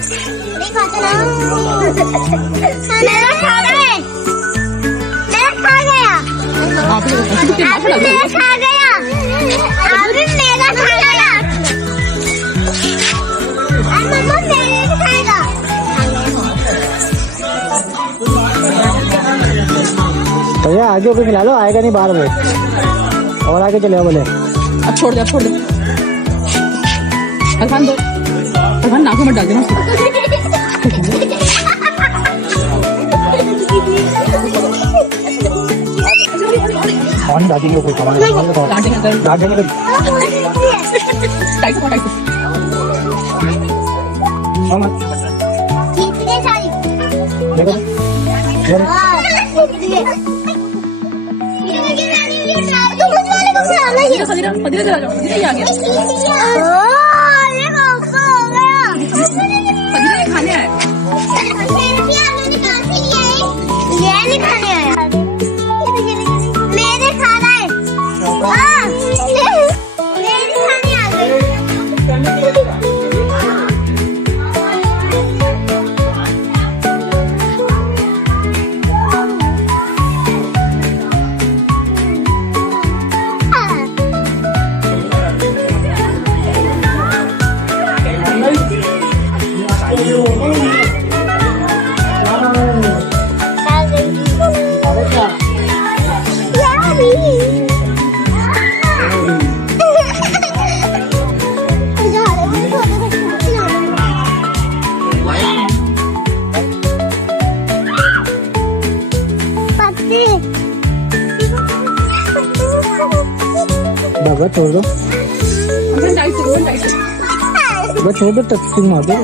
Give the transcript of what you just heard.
मेरा खा गए, मेरा खा गया, मेरा खा गया, अभी मेरा खा गया, मम्मा मेरा खाएगा। तो ये आगे को खिला लो, आएगा नहीं बाहर में, और आगे चले बोले। अब छोड़ दे, अब छोड़ दे। अरफान दो, अरफान नाक में डाल देना। कौन डालेंगे कोई सामान डालेंगे टाइट टाइट पदीरा चला जाओ, पदीरा ही आ गया। पदीरा खाने आए, ये नहीं खाने आया, मेरे खाना है, मेरे खाने आ गए। बाबा छोड़ दो, टाइट से, छोड़ दो, टच मार दो।